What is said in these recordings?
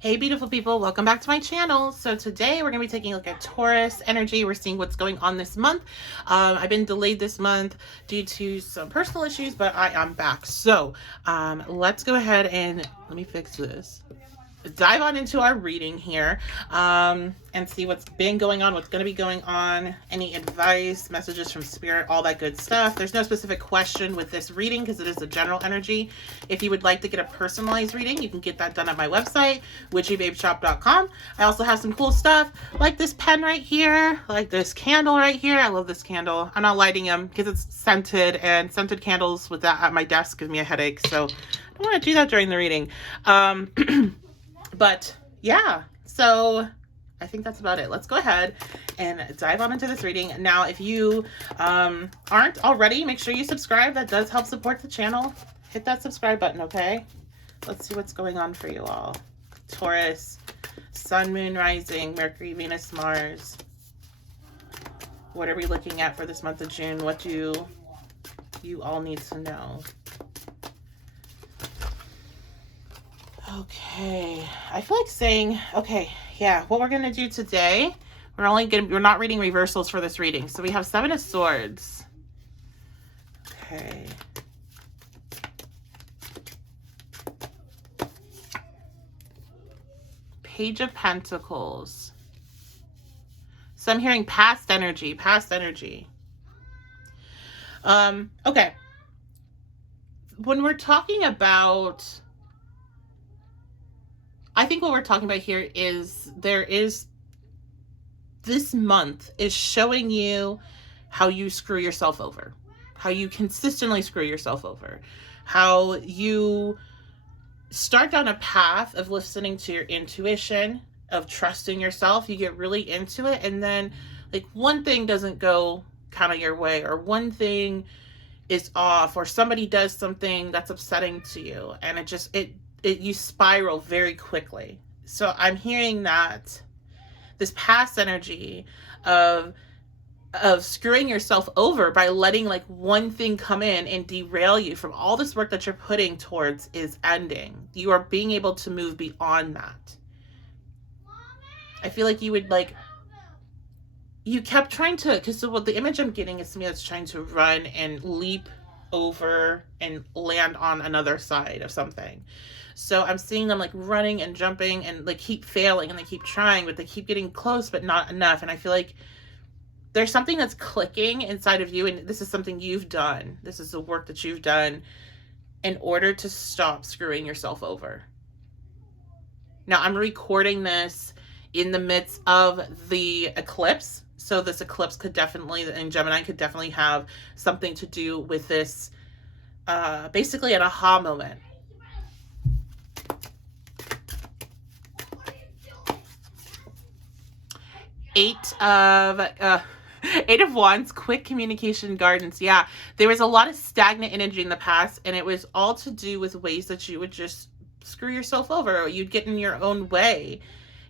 Hey beautiful people, welcome back to my channel. So today we're going to be taking a look at Taurus energy. We're seeing what's going on this month. I've been delayed this month due to some personal issues, but I am back. So let's go ahead and let me fix this. Dive on into our reading here and see what's been going on, what's going to be going on, any advice, messages from spirit, all that good stuff. There's no specific question with this reading because it is a general energy. If you would like to get a personalized reading, you can get that done at my website, witchybabeshop.com. I also have some cool stuff like this pen right here, like this candle right here. I love this candle. I'm not lighting them because it's scented, and scented candles with that at my desk give me a headache, so I don't want to do that during the reading. But yeah, so I think that's about it. Let's go ahead and dive on into this reading. Now, if you aren't already, make sure you subscribe. That does help support the channel. Hit that subscribe button, okay? Let's see what's going on for you all. Taurus, Sun, Moon, Rising, Mercury, Venus, Mars. What are we looking at for this month of June? What do you all need to know? Okay, I feel like saying, okay, yeah, what we're going to do today, we're not reading reversals for this reading. So we have Seven of Swords. Okay. Page of Pentacles. So I'm hearing past energy, okay. When we're talking about, I think what we're talking about here is this month is showing you how you screw yourself over, how you consistently screw yourself over, how you start down a path of listening to your intuition, of trusting yourself. You get really into it, and then like one thing doesn't go kind of your way, or one thing is off, or somebody does something that's upsetting to you, and you spiral very quickly. So I'm hearing that this past energy of screwing yourself over by letting like one thing come in and derail you from all this work that you're putting towards is ending. You are being able to move beyond that. I feel like you kept trying to, because what the image I'm getting is somebody that's trying to run and leap over and land on another side of something. So I'm seeing them like running and jumping and like keep failing, and they keep trying, but they keep getting close, but not enough. And I feel like there's something that's clicking inside of you, and this is something you've done. This is the work that you've done in order to stop screwing yourself over. Now, I'm recording this in the midst of the eclipse. So this eclipse could definitely, and Gemini could definitely have something to do with this, basically an aha moment. Eight of Wands, quick communication gardens. Yeah, there was a lot of stagnant energy in the past, and it was all to do with ways that you would just screw yourself over. You'd get in your own way.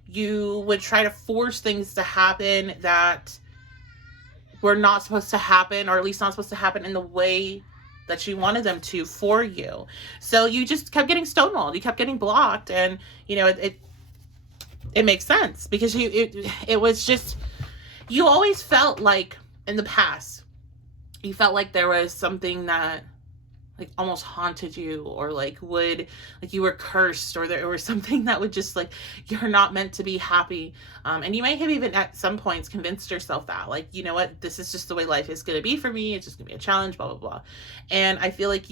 You would try to force things to happen that were not supposed to happen, or at least not supposed to happen in the way that you wanted them to for you. So you just kept getting stonewalled. You kept getting blocked, and you know it makes sense, because it was just, you always felt like in the past, you felt like there was something that like almost haunted you, or like you were cursed, or there was something that would just like, you're not meant to be happy. And you might have even at some points convinced yourself that, like, you know what, this is just the way life is going to be for me. It's just gonna be a challenge, blah, blah, blah. And I feel like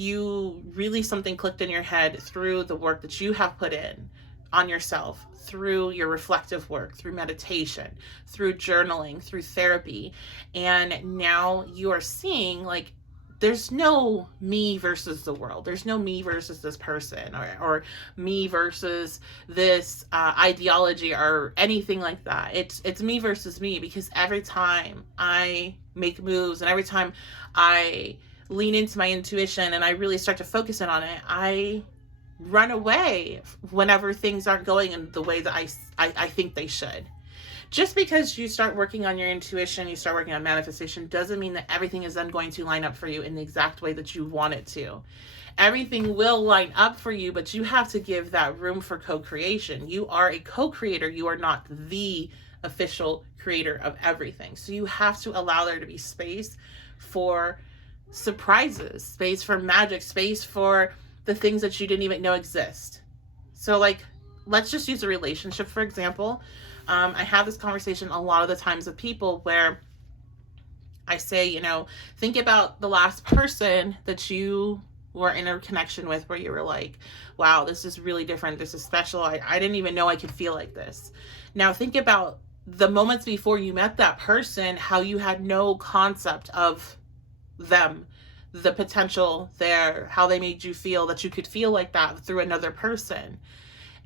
something clicked in your head through the work that you have put in on yourself, through your reflective work, through meditation, through journaling, through therapy. And now you are seeing like, there's no me versus the world. There's no me versus this person, or me versus this ideology or anything like that. It's me versus me, because every time I make moves and every time I lean into my intuition and I really start to focus in on it, I run away whenever things aren't going in the way that I think they should. Just because you start working on your intuition, you start working on manifestation, doesn't mean that everything is then going to line up for you in the exact way that you want it to. Everything will line up for you, but you have to give that room for co-creation. You are a co-creator. You are not the official creator of everything. So you have to allow there to be space for surprises, space for magic, space for the things that you didn't even know exist. So like, let's just use a relationship, for example. I have this conversation a lot of the times with people where I say, you know, think about the last person that you were in a connection with where you were like, wow, this is really different. This is special. I didn't even know I could feel like this. Now think about the moments before you met that person, how you had no concept of them, the potential there, how they made you feel, that you could feel like that through another person.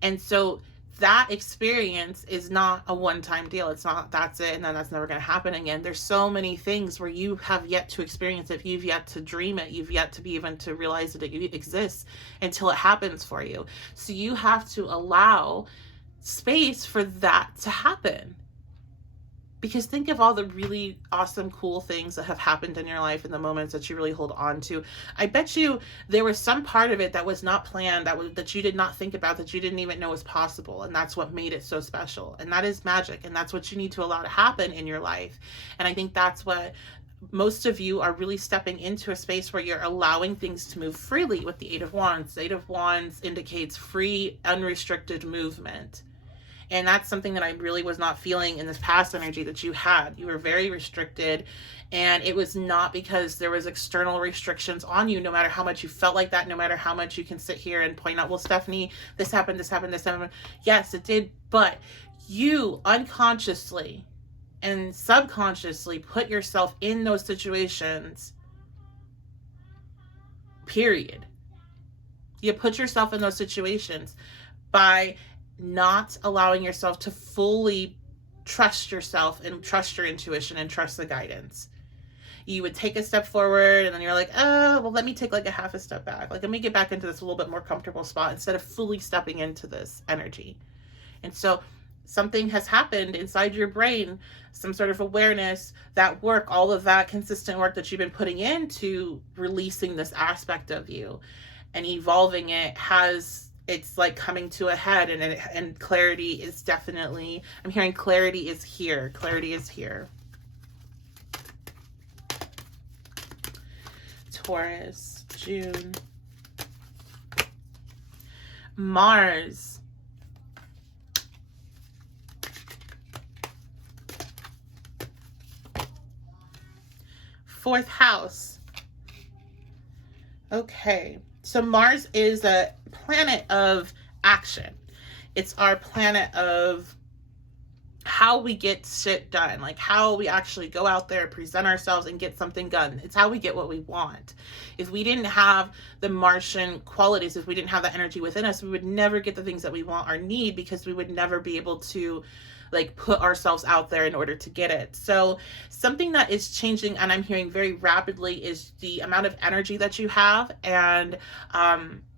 And so that experience is not a one-time deal. It's not, that's it, and then that's never going to happen again. There's so many things where you have yet to experience it. You've yet to dream it. You've yet to be even to realize that it exists until it happens for you. So you have to allow space for that to happen. Because think of all the really awesome, cool things that have happened in your life and the moments that you really hold on to. I bet you there was some part of it that was not planned, that you did not think about, that you didn't even know was possible. And that's what made it so special. And that is magic. And that's what you need to allow to happen in your life. And I think that's what most of you are really stepping into, a space where you're allowing things to move freely with the Eight of Wands. The Eight of Wands indicates free, unrestricted movement. And that's something that I really was not feeling in this past energy that you had. You were very restricted, and it was not because there was external restrictions on you, no matter how much you felt like that, no matter how much you can sit here and point out, well, Stephanie, this happened, this happened, this happened. Yes, it did, but you unconsciously and subconsciously put yourself in those situations, period. You put yourself in those situations by not allowing yourself to fully trust yourself and trust your intuition and trust the guidance. You would take a step forward and then you're like, oh, well, let me take like a half a step back. Like, let me get back into this a little bit more comfortable spot instead of fully stepping into this energy. And so something has happened inside your brain, some sort of awareness, that work, all of that consistent work that you've been putting into releasing this aspect of you and evolving it it's like coming to a head, and clarity is definitely, I'm hearing clarity is here. Clarity is here. Taurus, June. Mars. Fourth house. Okay. So Mars is a planet of action. It's our planet of how we get shit done, like how we actually go out there, present ourselves, and get something done. It's how we get what we want. If we didn't have the Martian qualities, if we didn't have that energy within us, we would never get the things that we want or need, because we would never be able to like put ourselves out there in order to get it. So something that is changing, and I'm hearing very rapidly, is the amount of energy that you have, and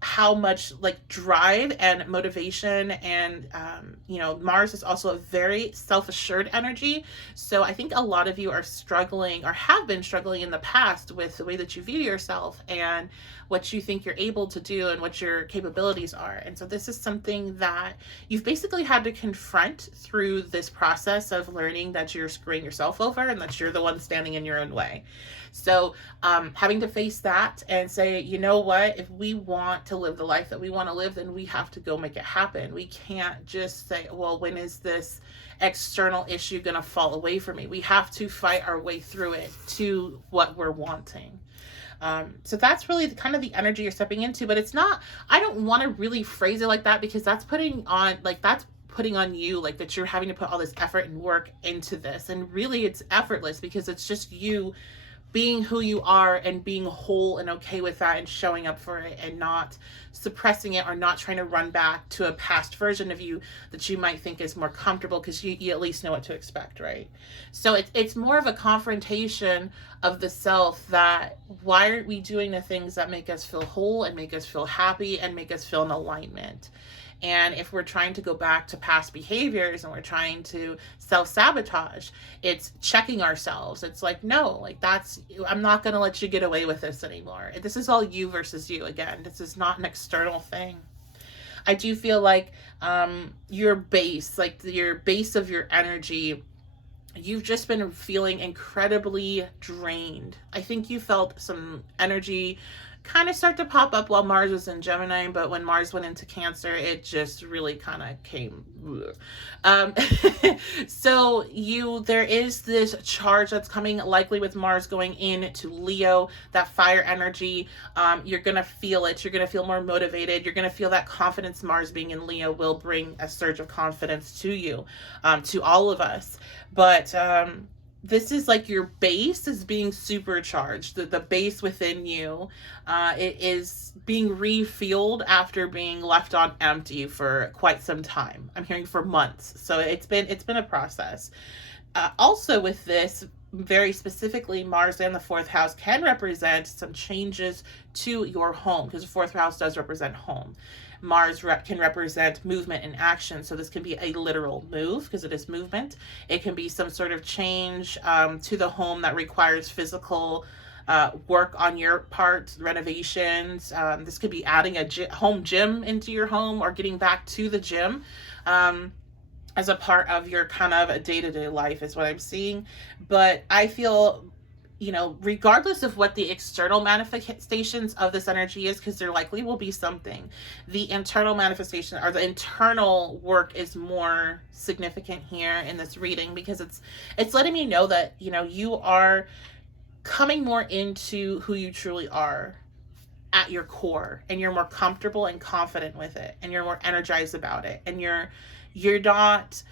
how much like drive and motivation, and you know, Mars is also a very self-assured energy. So I think a lot of you are struggling, or have been struggling in the past, with the way that you view yourself and what you think you're able to do and what your capabilities are. And so this is something that you've basically had to confront through this process of learning that you're screwing yourself over and that you're the one standing in your own way. So having to face that and say, you know what, if we want to live the life that we want to live, then we have to go make it happen. We can't just say, well, when is this external issue going to fall away from me? We have to fight our way through it to what we're wanting. So that's really kind of the energy you're stepping into, but it's not, I don't want to really phrase it like that, because that's putting on you, like that you're having to put all this effort and work into this. And really it's effortless, because it's just you being who you are and being whole and okay with that, and showing up for it, and not suppressing it, or not trying to run back to a past version of you that you might think is more comfortable, because you at least know what to expect, right? So it's more of a confrontation of the self, that why aren't we doing the things that make us feel whole and make us feel happy and make us feel in alignment? And if we're trying to go back to past behaviors and we're trying to self-sabotage, it's checking ourselves. It's like, no, like I'm not going to let you get away with this anymore. This is all you versus you. Again, this is not an external thing. I do feel like your base, like your base of your energy, you've just been feeling incredibly drained. I think you felt some energy kind of start to pop up while Mars was in Gemini, but when Mars went into Cancer, it just really kind of came. So there is this charge that's coming, likely with Mars going into Leo, that fire energy. You're going to feel it. You're going to feel more motivated. You're going to feel that confidence. Mars being in Leo will bring a surge of confidence to you, to all of us. But this is like your base is being supercharged. The base within you, it is being refueled after being left on empty for quite some time. I'm hearing for months. So it's been a process. Also with this, very specifically, Mars in the fourth house can represent some changes to your home, because the fourth house does represent home. Mars can represent movement and action. So this can be a literal move because it is movement. It can be some sort of change to the home that requires physical work on your part, renovations. This could be adding a home gym into your home, or getting back to the gym as a part of your kind of day-to-day life is what I'm seeing. But I feel, regardless of what the external manifestations of this energy is, because there likely will be something, the internal manifestation or the internal work is more significant here in this reading, because it's letting me know that, you are coming more into who you truly are at your core, and you're more comfortable and confident with it, and you're more energized about it, and you're not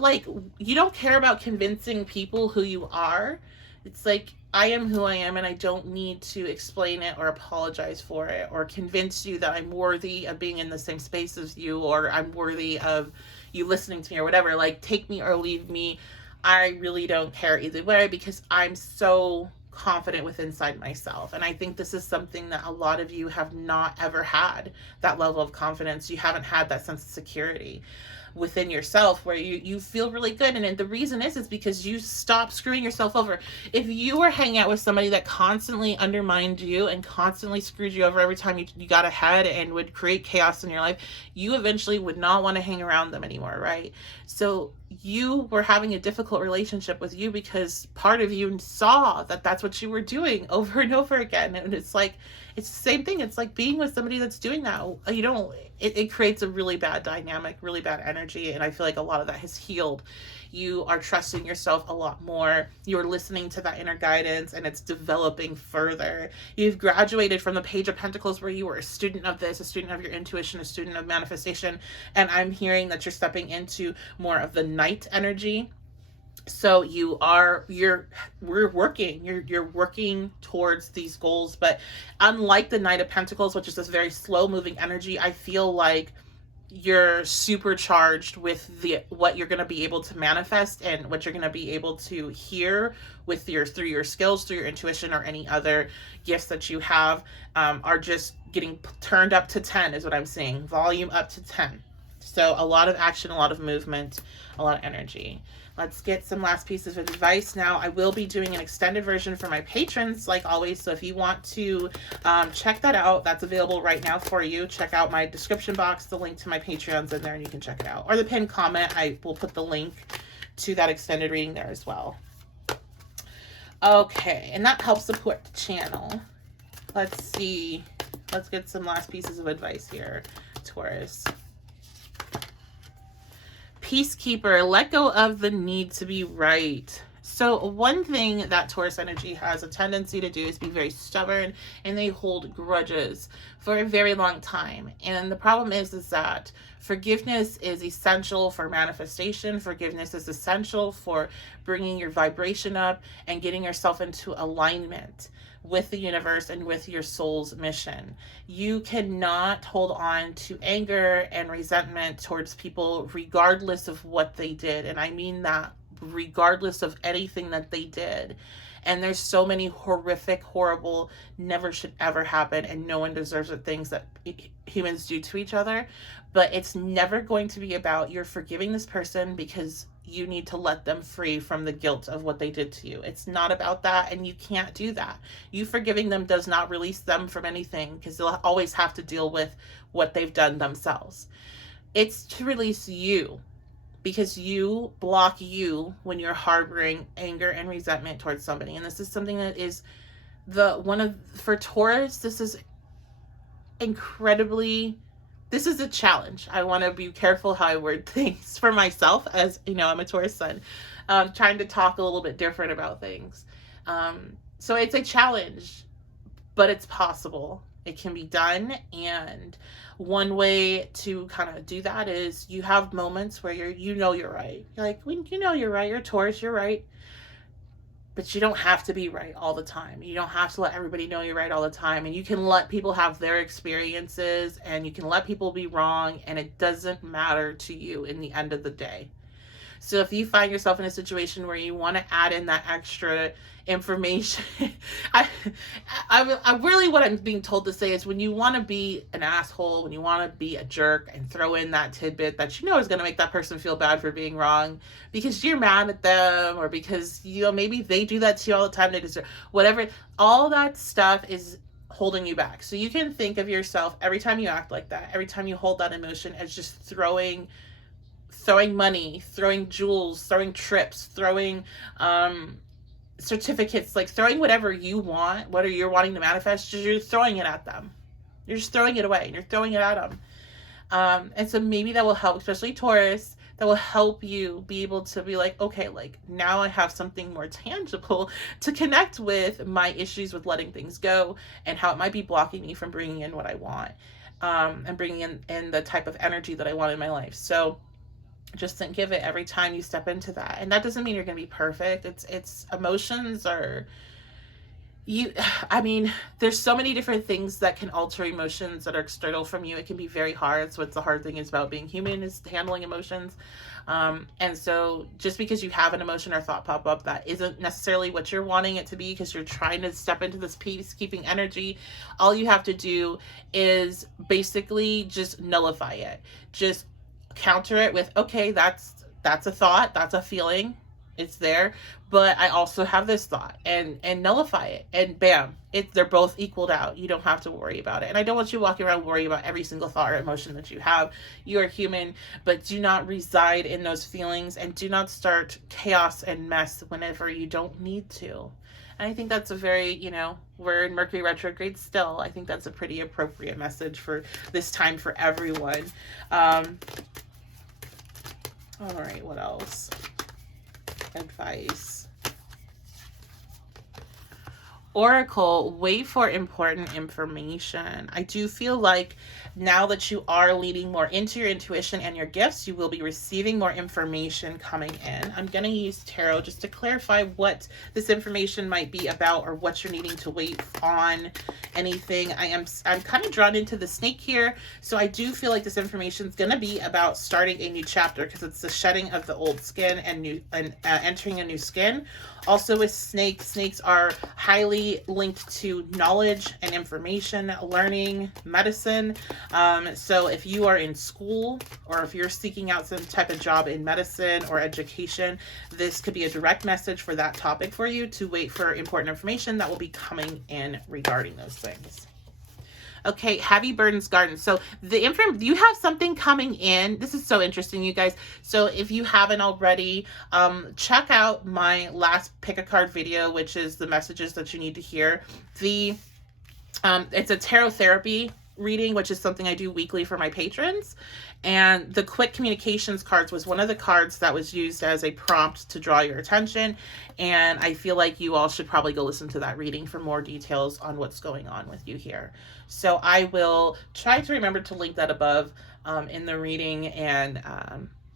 like, you don't care about convincing people who you are. It's like, I am who I am, and I don't need to explain it or apologize for it or convince you that I'm worthy of being in the same space as you, or I'm worthy of you listening to me, or whatever. Like, take me or leave me. I really don't care either way, because I'm so confident with inside myself. And I think this is something that a lot of you have not ever had, that level of confidence. You haven't had that sense of security within yourself where you feel really good. And the reason is because you stop screwing yourself over. If you were hanging out with somebody that constantly undermined you and constantly screwed you over every time you got ahead and would create chaos in your life, you eventually would not want to hang around them anymore, right? So you were having a difficult relationship with you because part of you saw that that's what you were doing over and over again. And it's like, it's the same thing. It's like being with somebody that's doing that. It creates a really bad dynamic, really bad energy. And I feel like a lot of that has healed. You are trusting yourself a lot more. You're listening to that inner guidance, and it's developing further. You've graduated from the Page of Pentacles, where you were a student of this, a student of your intuition, a student of manifestation. And I'm hearing that you're stepping into more of the Knight energy. So you're working towards these goals. But unlike the Knight of Pentacles, which is this very slow moving energy, I feel like you're supercharged with what you're going to be able to manifest, and what you're going to be able to hear with through your skills, through your intuition, or any other gifts that you have, are just getting turned up to 10 is what I'm seeing. Volume up to 10. So a lot of action, a lot of movement, a lot of energy. Let's get some last pieces of advice now. I will be doing an extended version for my patrons, like always. So if you want to check that out, that's available right now for you. Check out my description box. The link to my Patreon's in there, and you can check it out. Or the pinned comment, I will put the link to that extended reading there as well. Okay, and that helps support the channel. Let's see. Let's get some last pieces of advice here, Taurus. Peacekeeper, let go of the need to be right. So one thing that Taurus energy has a tendency to do is be very stubborn, and they hold grudges for a very long time. And the problem is that forgiveness is essential for manifestation. Forgiveness is essential for bringing your vibration up and getting yourself into alignment with the universe and with your soul's mission. You cannot hold on to anger and resentment towards people regardless of what they did. And I mean that regardless of anything that they did. And there's so many horrific, horrible, never should ever happen, and no one deserves the things that humans do to each other. But it's never going to be about you're forgiving this person because you need to let them free from the guilt of what they did to you. It's not about that, and you can't do that. You forgiving them does not release them from anything, because they'll always have to deal with what they've done themselves. It's to release you, because you block you when you're harboring anger and resentment towards somebody. And this is something that is for Taurus, this is incredibly, this is a challenge. I want to be careful how I word things for myself, as you know, I'm a Taurus sun, trying to talk a little bit different about things. So it's a challenge, but it's possible. It can be done. And one way to kind of do that is you have moments where you're right. You're like, when you know you're right, you're Taurus, you're right. But you don't have to be right all the time. You don't have to let everybody know you're right all the time. And you can let people have their experiences, and you can let people be wrong, and it doesn't matter to you in the end of the day. So if you find yourself in a situation where you want to add in that extra information, I really, what I'm being told to say is, when you want to be an asshole, when you want to be a jerk and throw in that tidbit that you know is going to make that person feel bad for being wrong because you're mad at them, or because, you know, maybe they do that to you all the time, they deserve whatever, all that stuff is holding you back. So you can think of yourself, every time you act like that, every time you hold that emotion, as just throwing money, throwing jewels, throwing trips, throwing certificates, like throwing whatever you want, whatever you're wanting to manifest, you're throwing it at them. You're just throwing it away, and you're throwing it at them. And so maybe that will help, especially Taurus, that will help you be able to be like, okay, like now I have something more tangible to connect with my issues with letting things go, and how it might be blocking me from bringing in what I want, and bringing in the type of energy that I want in my life. So just think of it every time you step into that. And that doesn't mean you're going to be perfect. It's emotions are, there's so many different things that can alter emotions that are external from you. It can be very hard. So what's the hard thing is about being human is handling emotions. And so just because you have an emotion or thought pop up that isn't necessarily what you're wanting it to be, because you're trying to step into this peacekeeping energy, all you have to do is basically just nullify it. Just counter it with, okay, that's a thought, that's a feeling, it's there, but I also have this thought, and nullify it, and bam, they're both equaled out. You don't have to worry about it. And I don't want you walking around worrying about every single thought or emotion that you have. You are human, but do not reside in those feelings, and do not start chaos and mess whenever you don't need to. And I think that's a very, we're in Mercury retrograde still. I think that's a pretty appropriate message for this time for everyone. All right, what else? Advice. Oracle, wait for important information. I do feel like now that you are leading more into your intuition and your gifts, you will be receiving more information coming in. I'm going to use tarot just to clarify what this information might be about, or what you're needing to wait on anything. I'm kind of drawn into the snake here. So I do feel like this information is going to be about starting a new chapter, because it's the shedding of the old skin and entering a new skin. Also with snakes are highly linked to knowledge and information, learning, medicine. So if you are in school, or if you're seeking out some type of job in medicine or education, this could be a direct message for that topic for you to wait for important information that will be coming in regarding those things. Okay, Heavy Burdens Garden. So you have something coming in. This is so interesting, you guys. So if you haven't already, check out my last pick a card video, which is the messages that you need to hear. It's a tarot therapy reading, which is something I do weekly for my patrons. And the quick communications cards was one of the cards that was used as a prompt to draw your attention. And I feel like you all should probably go listen to that reading for more details on what's going on with you here. So I will try to remember to link that above in the reading. And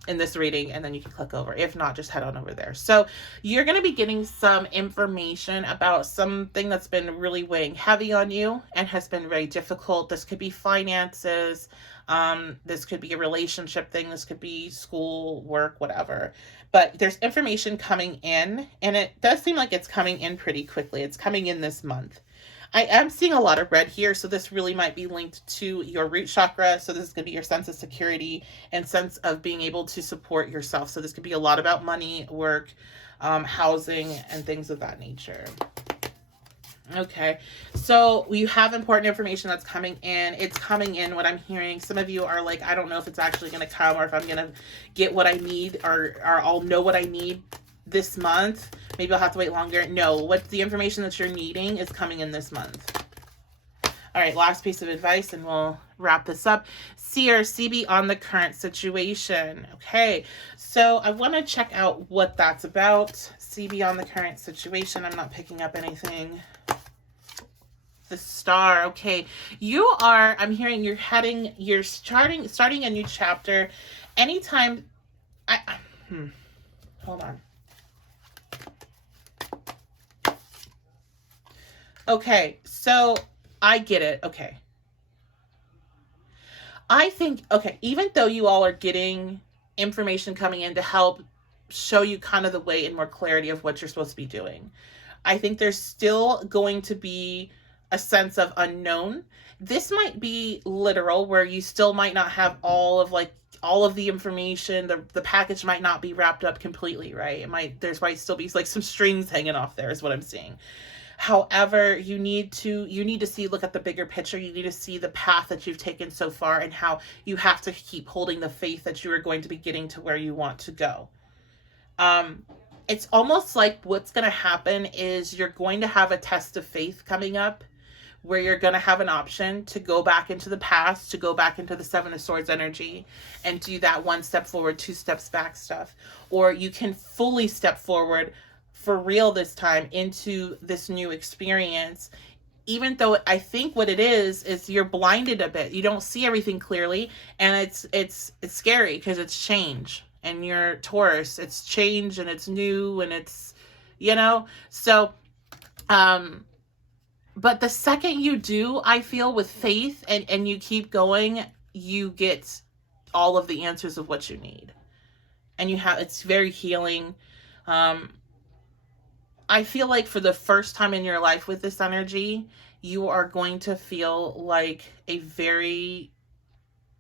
in this reading, and then you can click over. If not, just head on over there. So you're going to be getting some information about something that's been really weighing heavy on you and has been very difficult. This could be finances. This could be a relationship thing. This could be school, work, whatever. But there's information coming in, and it does seem like it's coming in pretty quickly. It's coming in this month. I am seeing a lot of red here, so this really might be linked to your root chakra. So this is going to be your sense of security and sense of being able to support yourself. So this could be a lot about money, work, housing, and things of that nature. Okay, so you have important information that's coming in. It's coming in, what I'm hearing. Some of you are like, I don't know if it's actually going to come or if I'm going to get what I need or I'll know what I need this month. Maybe I'll have to wait longer. No, what the information that you're needing is coming in this month. All right, last piece of advice and we'll wrap this up. Seer, CB on the current situation. Okay, so I want to check out what that's about. CB on the current situation. I'm not picking up anything. The Star. Okay, you are, I'm hearing you're starting a new chapter. Anytime, hold on. Okay, so I get it. Okay. I think, okay, even though you all are getting information coming in to help show you kind of the way and more clarity of what you're supposed to be doing, I think there's still going to be a sense of unknown. This might be literal, where you still might not have all of the information. The package might not be wrapped up completely, right? There might still be like some strings hanging off there is what I'm seeing. However, you need to look at the bigger picture. You need to see the path that you've taken so far and how you have to keep holding the faith that you are going to be getting to where you want to go. It's almost like what's going to happen is you're going to have a test of faith coming up, where you're going to have an option to go back into the past, to go back into the Seven of Swords energy and do that 1 step forward, 2 steps back stuff. Or you can fully step forward for real this time into this new experience, even though I think what it is you're blinded a bit. You don't see everything clearly, and it's scary because it's change, and you're Taurus. It's change and it's new and it's, so, but the second you do, I feel with faith and you keep going, you get all of the answers of what you need, and it's very healing. I feel like for the first time in your life with this energy, you are going to feel like a very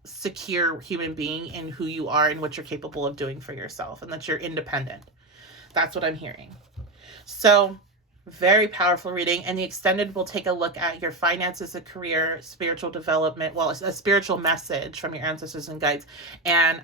secure human being in who you are and what you're capable of doing for yourself, and that you're independent. That's what I'm hearing. So, very powerful reading. And the extended will take a look at your finances, a career, spiritual development, well, a spiritual message from your ancestors and guides, and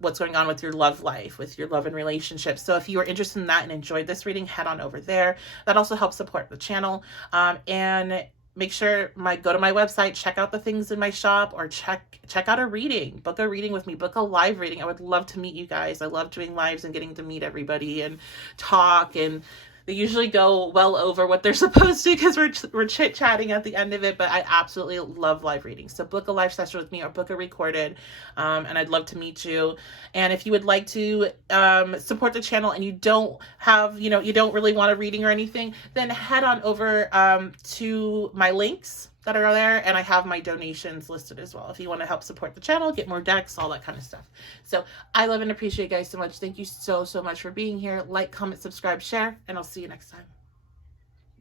what's going on with your love life, with your love and relationships. So if you are interested in that and enjoyed this reading, head on over there. That also helps support the channel. And make sure go to my website, check out the things in my shop, or check out a reading. Book a reading with me. Book a live reading. I would love to meet you guys. I love doing lives and getting to meet everybody and talk, and they usually go well over what they're supposed to because we're chit-chatting at the end of it, but I absolutely love live readings. So book a live session with me or book a recorded, and I'd love to meet you. And if you would like to support the channel and you don't have, you don't really want a reading or anything, then head on over to my links that are there, and I have my donations listed as well if you want to help support the channel, get more decks, all that kind of stuff. So I love and appreciate you guys so much. Thank you so much for being here. Like, comment, subscribe, share, and I'll see you next time.